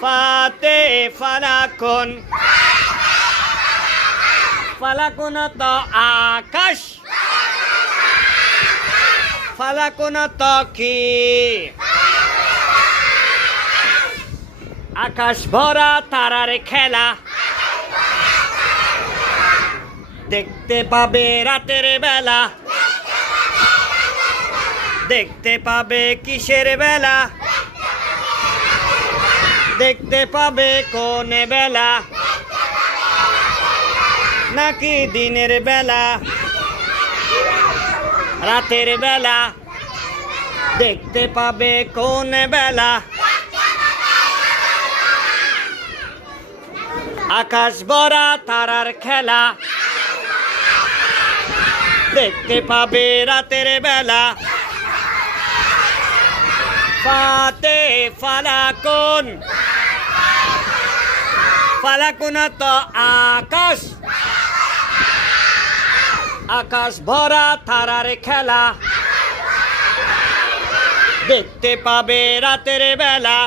ফাতে ফালাকুন, ফালাকুন তো আকাশ, ফালাকুন তো কি? আকাশ ভরা তারার খেলা, দেখতে পাবে রাতের বেলা, দেখতে পাবে কিসের বেলা, দেখতে পাবে কোন বেলা, নাকি দিনের বেলা, রাতের বেলা, দেখতে পাবে কোন বেলা। আকাশ ভরা তারার খেলা, দেখতে পাবে রাতের বেলা। ফাতে ফালাকুন, ফালাকুন তো আকাশ, আকাশ ভরা তারার খেলা, দেখতে পাবে রাতের বেলা।